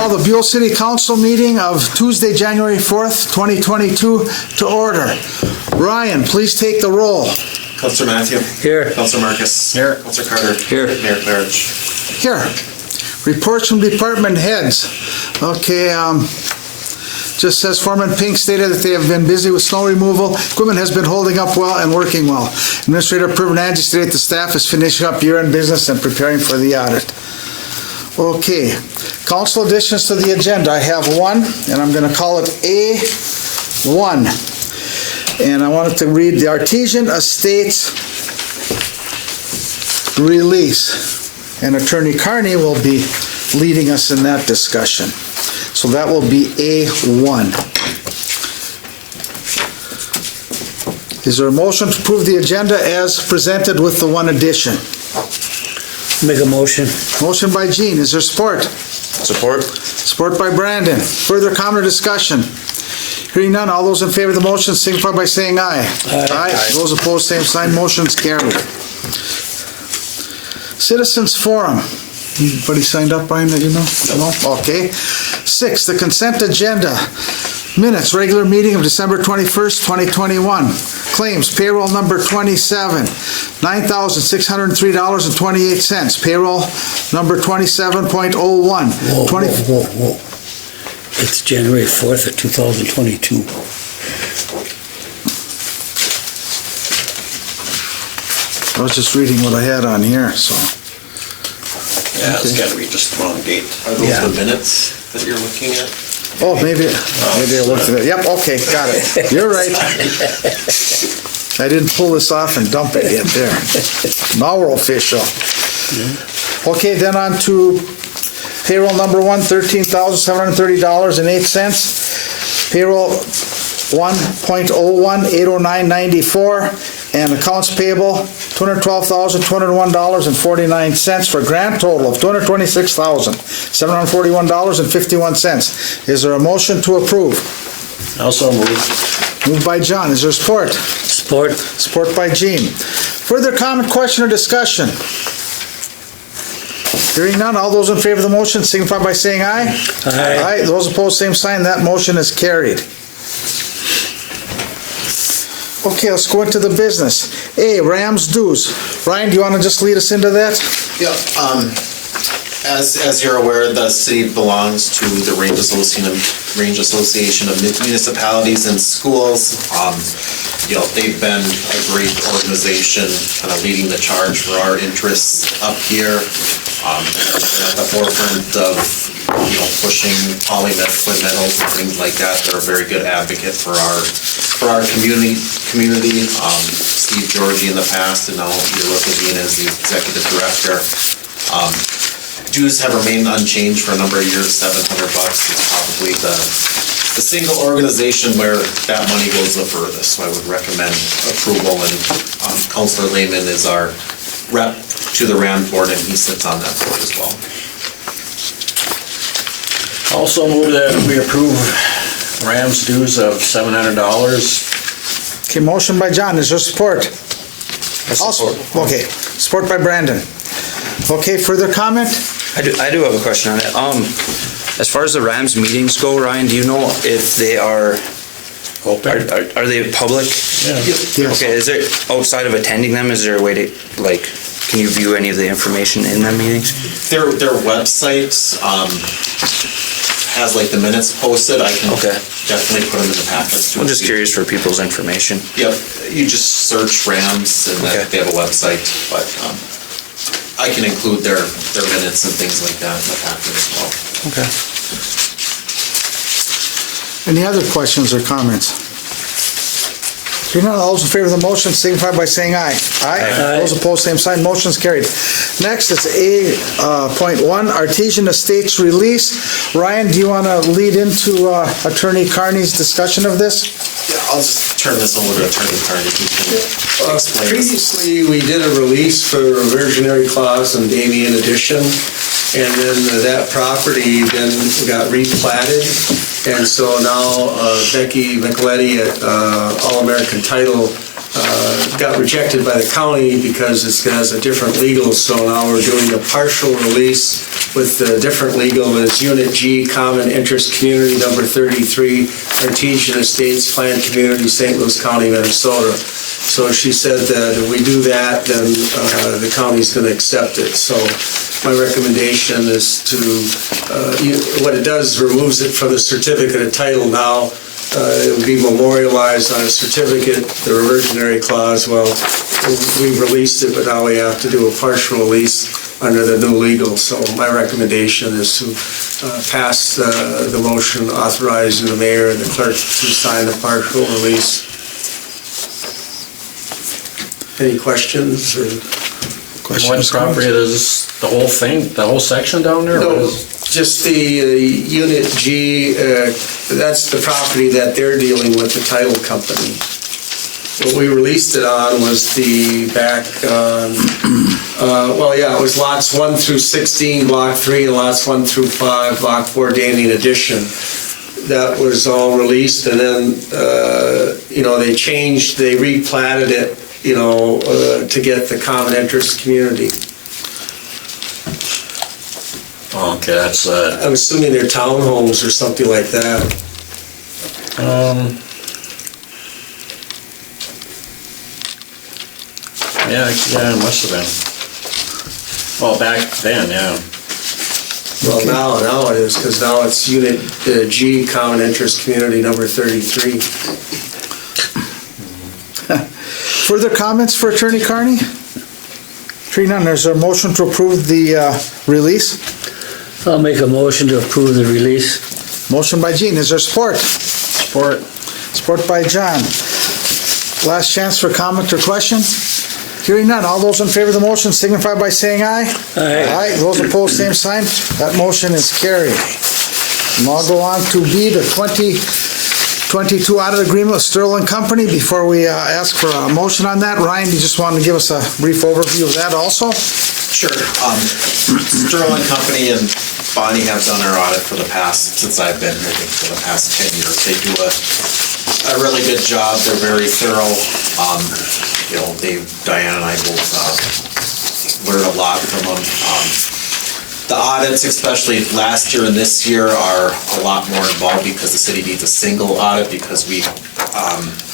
Call the Buhl City Council meeting of Tuesday, January 4th, 2022 to order. Ryan, please take the roll. Councilor Matthew. Here. Councilor Marcus. Here. Councilor Carter. Here. Mayor Claridge. Here. Reports from department heads. Okay, just says Foreman Pink stated that they have been busy with snow removal. Equipment has been holding up well and working well. Administrator Privananji stated the staff is finishing up year-end business and preparing for the audit. Okay, council additions to the agenda. I have one, and I'm going to call it A1. And I wanted to read the Artesian Estates release. And Attorney Carney will be leading us in that discussion. So that will be A1. Is there a motion to approve the agenda as presented with the one addition? Make a motion. Motion by Gene. Is there support? Support. Support by Brandon. Further comment or discussion? Hearing none, all those in favor of the motion signify by saying aye. Aye. Those opposed, same sign. Motion's carried. Citizens Forum. Anybody signed up, Brian, that you know? No? Okay. 6, the consent agenda. Minutes, regular meeting of December 21st, 2021. Claims, payroll number 27, $9,603.28. Payroll number 27.01. Whoa. It's January 4th of 2022. I was just reading what I had on here, so. Yeah, it's got to be just the wrong date. Are those the minutes that you're looking at? Oh, maybe I looked at it. Yep, okay, got it. You're right. I didn't pull this off and dump it yet there. Now we're official. Okay, then on to payroll number 1, $13,730.08. Payroll 1.01, $809.94. And accounts payable, $212,201.49 for a grand total of $226,741.51. Is there a motion to approve? Also move. Moved by John. Is there support? Support. Support by Gene. Further comment, question, or discussion? Hearing none, all those in favor of the motion signify by saying aye. Aye. Aye. Those opposed, same sign. That motion is carried. Okay, let's go into the business. A, Rams dues. Ryan, do you want to just lead us into that? Yeah. As you're aware, the city belongs to the Range Association of Municipalities and Schools. They've been a great organization, kind of leading the charge for our interests up here. At the forefront of pushing polymet twin metals and things like that. They're a very good advocate for our community. Steve Georgie in the past, and now Ulrika Bean as the executive director. Dues have remained unchanged for a number of years. $700 is probably the single organization where that money goes the furthest. So I would recommend approval, and Councilor Lehman is our rep to the RAMD board, and he sits on that board as well. Also move that we approve RAM's dues of $700. Okay, motion by John. Is there support? Support. Okay, support by Brandon. Okay, further comment? I do have a question on it. As far as the Rams meetings go, Ryan, do you know if they are Open. are they public? Yeah. Yes. Okay, is there, outside of attending them, is there a way to, can you view any of the information in them meetings? Their website has the minutes posted. I can definitely put them in the packets. I'm just curious for people's information. Yep, you just search Rams and they have a website, but I can include their minutes and things like that in the packet as well. Okay. Any other questions or comments? Hearing none, all those in favor of the motion signify by saying aye. Aye. Those opposed, same sign. Motion's carried. Next is A.1, Artesian Estates release. Ryan, do you want to lead into Attorney Carney's discussion of this? Yeah, I'll just turn this over to Attorney Carney. He can explain. Previously, we did a release for Reversionary Clause and Damien Addition, and then that property then got replatted, and so now Becky Micheletti at All American Title got rejected by the county because it has a different legal, so now we're doing a partial release with the different legal as Unit G, Common Interest Community Number 33, Artesian Estates Planned Community, St. Louis County, Minnesota. So she said that if we do that, then the county's going to accept it. So my recommendation is to, what it does is removes it from the certificate of title now. It will be memorialized on a certificate, the reversionary clause. Well, we released it, but now we have to do a partial release under the new legal. So my recommendation is to pass the motion authorizing the mayor and the clerk to sign the partial release. Any questions or? What property is the whole thing, the whole section down there? No, just the Unit G, that's the property that they're dealing with, the title company. What we released it on was the back, it was lots 1 through 16, Block 3, and lots 1 through 5, Block 4, Damien Addition. That was all released, and then, they replatted it, to get the common interest community. Okay, that's, I'm assuming they're townhomes or something like that. yeah, it must have been. Well, back then, yeah. Well, now it is, because now it's Unit G, Common Interest Community Number 33. Further comments for Attorney Carney? Hearing none, there's a motion to approve the release. I'll make a motion to approve the release. Motion by Gene, is there support? Support. Support by John. Last chance for comment or question? Hearing none, all those in favor of the motion signify by saying aye. Aye. Those opposed, same sign. That motion is carried. And I'll go on to B, the 2022 audit agreement with Sterling Company. Before we ask for a motion on that, Ryan, you just wanted to give us a brief overview of that also? Sure. Sterling Company and Bonnie have done our audit since I've been here, I think for the past 10 years. They do a really good job. They're very thorough. Diane and I both learned a lot from them. The audits, especially last year and this year, are a lot more involved because the city needs a single audit because we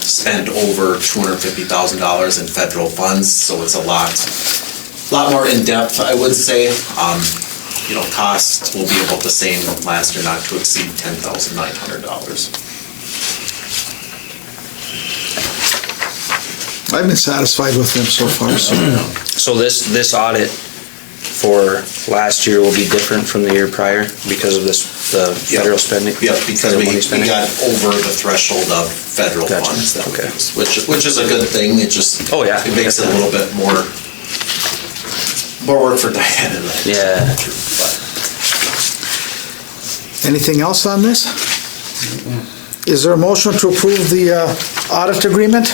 spent over $250,000 in federal funds, so it's a lot more in-depth, I would say. Costs will be about the same last year, not to exceed $10,900. I've been satisfied with them so far. So this audit for last year will be different from the year prior because of the federal spending? Yeah, because we got over the threshold of federal funds that we use, which is a good thing. It just it makes it a little bit more work for Diane and I. Yeah. Anything else on this? Is there a motion to approve the audit agreement?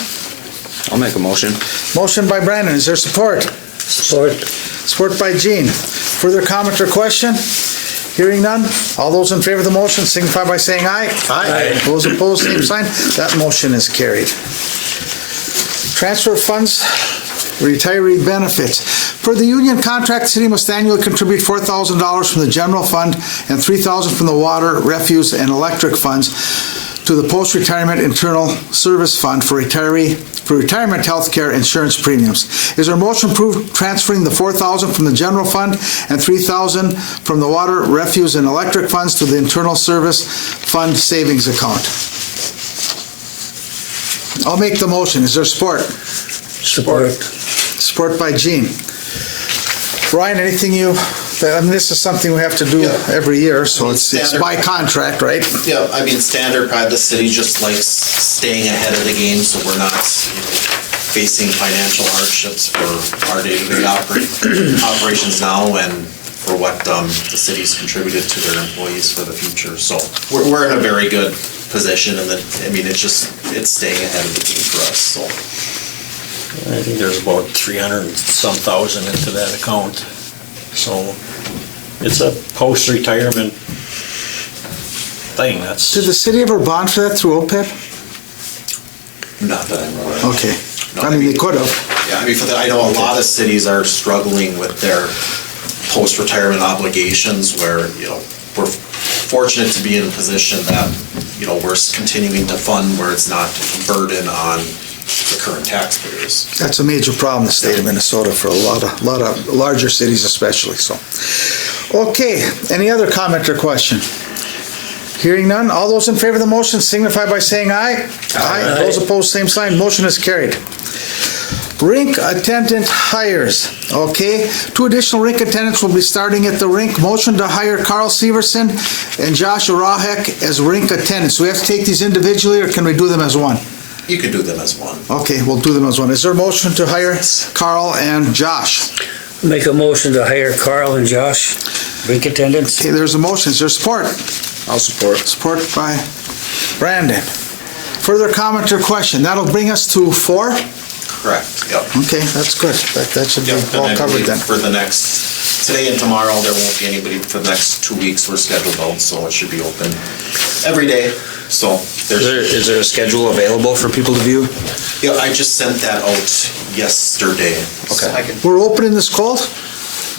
I'll make a motion. Motion by Brandon, is there support? Support. Support by Gene. Further comment or question? Hearing none, all those in favor of the motion signify by saying aye. Aye. Those opposed, same sign. That motion is carried. Transfer of funds, retiree benefits. Per the union contract, the city must annually contribute $4,000 from the general fund and $3,000 from the water, refuse, and electric funds to the post-retirement internal service fund for retirement health care insurance premiums. Is there a motion approved transferring the $4,000 from the general fund and $3,000 from the water, refuse, and electric funds to the internal service fund savings account? I'll make the motion. Is there support? Support. Support by Gene. Ryan, anything this is something we have to do every year, so it's by contract, right? Yeah, standard pride, the city just likes staying ahead of the game so we're not facing financial hardships for our day-to-day operations now and for what the city's contributed to their employees for the future. So we're in a very good position, and it's staying ahead of the game for us. So I think there's about 300 and some thousand into that account. So it's a post-retirement thing. Did the city ever bond for that through OPEB? not that I'm aware of. Okay. No, I mean, they could have. Yeah, I mean, I know a lot of cities are struggling with their post-retirement obligations where, we're fortunate to be in a position that, we're continuing to fund where it's not a burden on the current taxpayers. That's a major problem in the state of Minnesota for a lot of larger cities especially, so. Okay, any other comment or question? Hearing none, all those in favor of the motion signify by saying aye. Aye. Those opposed, same sign, motion is carried. Rink attendant hires, okay? 2 additional rink attendants will be starting at the rink. Motion to hire Carl Severson and Josh Arahek as rink attendants. Do we have to take these individually or can we do them as one? You can do them as one. Okay, we'll do them as one. Is there a motion to hire Carl and Josh? Make a motion to hire Carl and Josh, rink attendants. Okay, there's a motion. Is there support? I'll support. Support by Brandon. Further comment or question? That'll bring us to 4? Correct, yep. Okay, that's good. That should be Yep, and well I covered believe then. for the next, today and tomorrow, there won't be anybody for the next 2 weeks. We're scheduled out, so it should be open every day. So Is there a schedule available for people to view? yeah, I just sent that out yesterday. So I can, We're opening this cold?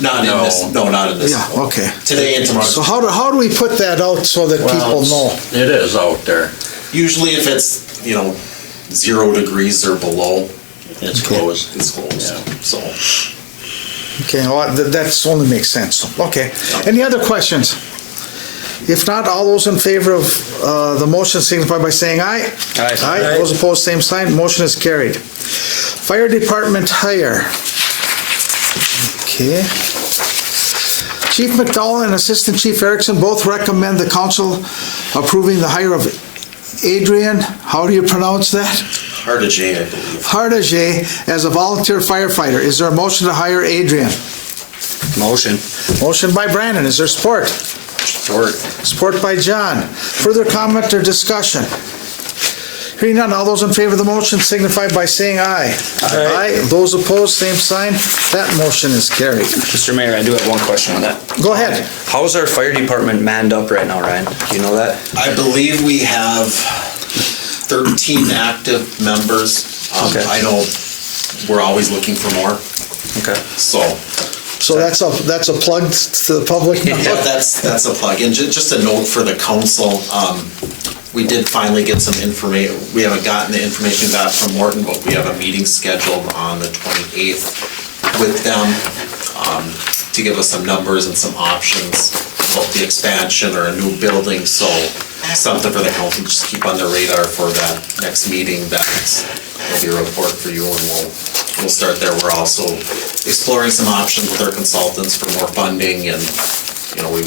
not in this, no, not in this. Yeah, okay. Today and tomorrow. So how do we put that out so that people know? It is out there. Usually if it's, 0 degrees or below, It's Okay. closed. it's closed. Yeah. So, Okay, well, that's only makes sense. Okay. Any other questions? If not, all those in favor of the motion signify by saying aye. Aye. Aye. Those opposed, same sign. Motion is carried. Fire department hire. Okay. Chief McDowell and Assistant Chief Erickson both recommend the council approving the hire of Adrian, how do you pronounce that? hard to J, I believe. Hardaje as a volunteer firefighter. Is there a motion to hire Adrian? Motion. Motion by Brandon. Is there support? Support. Support by John. Further comment or discussion? Hearing none, all those in favor of the motion signify by saying aye. Aye. Those opposed, same sign. That motion is carried. Mr. Mayor, I do have one question on that. Go ahead. How's our fire department manned up right now, Ryan? Do you know that? I believe we have 13 active members. Okay. I know we're always looking for more, Okay. so. So that's a plug to the public? Yeah, that's a plug. And just a note for the council, we did finally get some information. We haven't gotten the information back from Morton, but we have a meeting scheduled on the 28th with them to give us some numbers and some options about the expansion or a new building. So something for the council to just keep on their radar for that next meeting. That'll be a report for you, and we'll start there. We're also exploring some options with our consultants for more funding, and we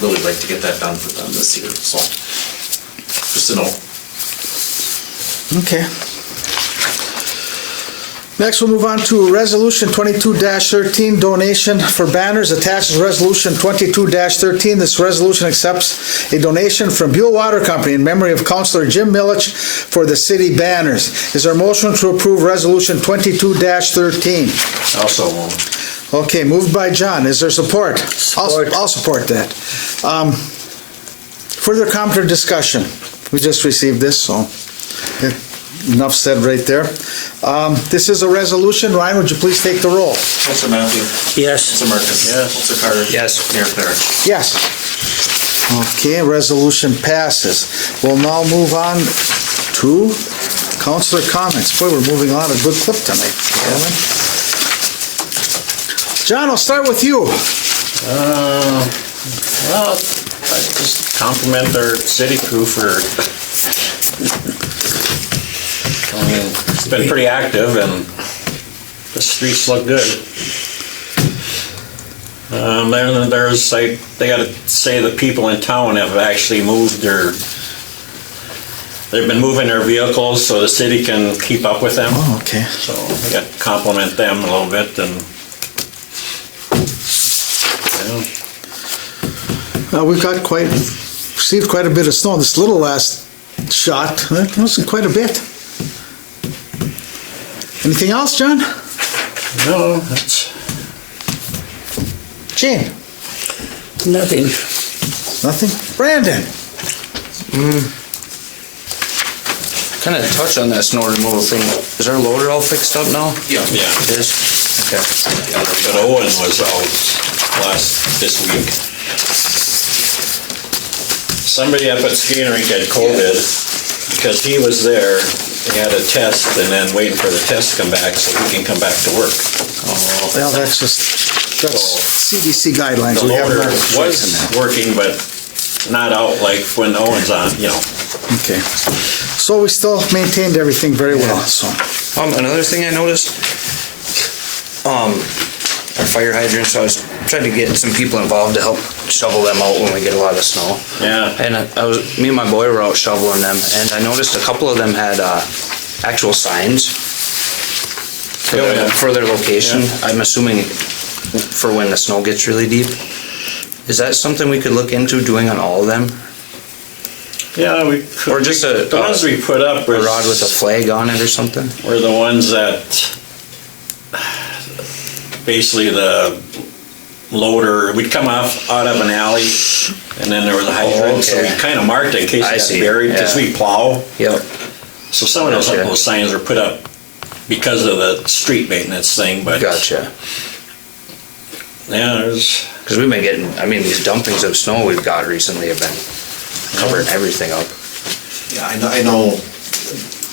really like to get that done for them this year. So just a note. Okay. Next, we'll move on to Resolution 22-13, donation for banners. Attached is Resolution 22-13. This resolution accepts a donation from Buhl Water Company in memory of Councilor Jim Milich for the city banners. Is there a motion to approve Resolution 22-13? Also moved. Okay, moved by John. Is there support? Support. I'll support that. Further comment or discussion? We just received this, so enough said right there. This is a resolution. Ryan, would you please take the roll? Councilor Matthew. Yes. Councilor Marcus. Yes. Councilor Carter. Yes. Mayor Parrish. Yes. Okay, resolution passes. We'll now move on to councilor comments. Boy, we're moving on a good clip tonight. John, I'll start with you. Well, I just compliment our city crew for, it's been pretty active and the streets look good. Then there's, they gotta say the people in town have actually moved they've been moving their vehicles so the city can keep up with them. Oh, okay. So we got to compliment them a little bit and, We've received quite a bit of snow. This little last shot, it wasn't quite a bit. Anything else, John? no, that's, Gene? Nothing. Nothing? Brandon? Kind of touch on that snow removal thing. Is our loader all fixed up now? Yeah. Yeah, It is? Okay. but Owen was out this week. Somebody up at skating rink had COVID because he was there, he had a test and then waiting for the test to come back so he can come back to work. Well, that's CDC guidelines. The We have loader no choice in was that. working, but not out like when Owen's on, Okay. So we still maintained everything very well, so. Another thing I noticed, our fire hydrants, I was trying to get some people involved to help shovel them out when we get a lot of snow. Yeah. And me and my boy were out shoveling them, and I noticed a couple of them had actual signs for, Oh, yeah. for their location. Yeah. I'm assuming for when the snow gets really deep. Is that something we could look into doing on all of them? Yeah, we could. Or just a The ones we put up were rod with a flag on it or something? were the ones that basically the loader, we'd come off out of an alley and then there was a hydrant, so we okay. kind of marked it in case I it got see, buried because yeah. we plow. Yep. So some of those, Gotcha. those signs were put up because of the street maintenance thing, but Gotcha. yeah, there's, Because we've been getting, these dumpings of snow we've got recently have been covering everything up. Yeah, I know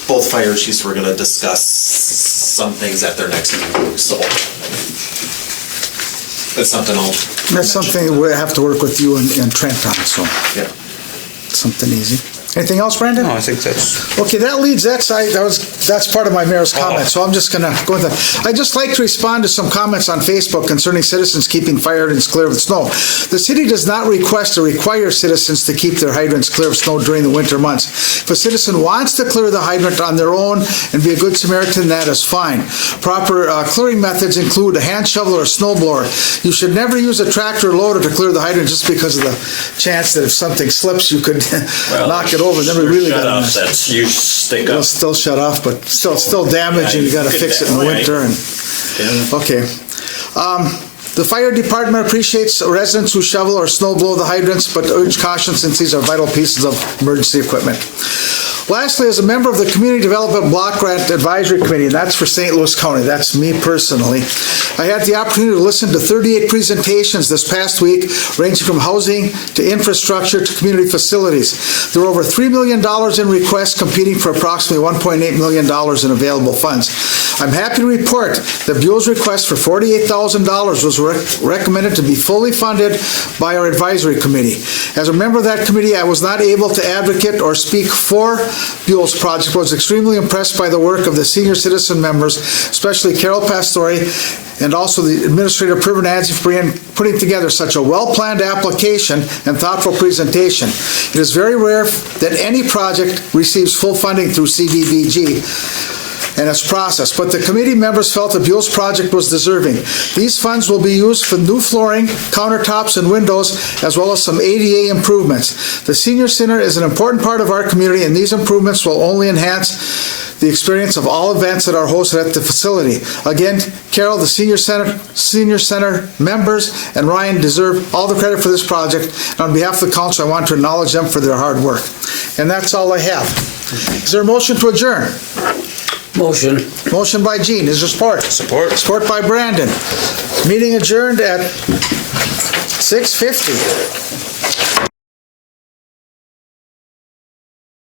both fire chiefs were gonna discuss some things at their next meeting, so. That's something I'll. That's something we have to work with you and Trent on, so. Yeah. Something easy. Anything else, Brandon? No, I think that's, Okay, that's part of my mayor's comment, so I'm just gonna go with that. I'd just like to respond to some comments on Facebook concerning citizens keeping fire hydrants clear of the snow. The city does not request or require citizens to keep their hydrants clear of snow during the winter months. If a citizen wants to clear the hydrant on their own and be a good Samaritan, that is fine. Proper clearing methods include a hand shovel or a snow blower. You should never use a tractor or loader to clear the hydrant just because of the chance that if something slips, you could knock it over. Then we really got shut-offs that you stick It'll up. still shut off, but still damaged, and you gotta fix it in the winter. And Yeah. okay. The fire department appreciates residents who shovel or snow blow the hydrants, but urge caution since these are vital pieces of emergency equipment. Lastly, as a member of the Community Development Block Grant Advisory Committee, and that's for St. Louis County, that's me personally, I had the opportunity to listen to 38 presentations this past week, ranging from housing to infrastructure to community facilities. There were over $3 million in requests competing for approximately $1.8 million in available funds. I'm happy to report that Buhl's request for $48,000 was recommended to be fully funded by our advisory committee. As a member of that committee, I was not able to advocate or speak for Buhl's project, but was extremely impressed by the work of the senior citizen members, especially Carol Pastore, and also the Administrator Privananzi for putting together such a well-planned application and thoughtful presentation. It is very rare that any project receives full funding through CDBG and its process, but the committee members felt that Buhl's project was deserving. These funds will be used for new flooring, countertops, and windows, as well as some ADA improvements. The senior center is an important part of our community, and these improvements will only enhance the experience of all events that are hosted at the facility. Again, Carol, the senior center members, and Ryan deserve all the credit for this project. And on behalf of the council, I want to acknowledge them for their hard work. And that's all I have. Is there a motion to adjourn? Motion. Motion by Gene, is there support? Support. Support by Brandon. Meeting adjourned at 6:50.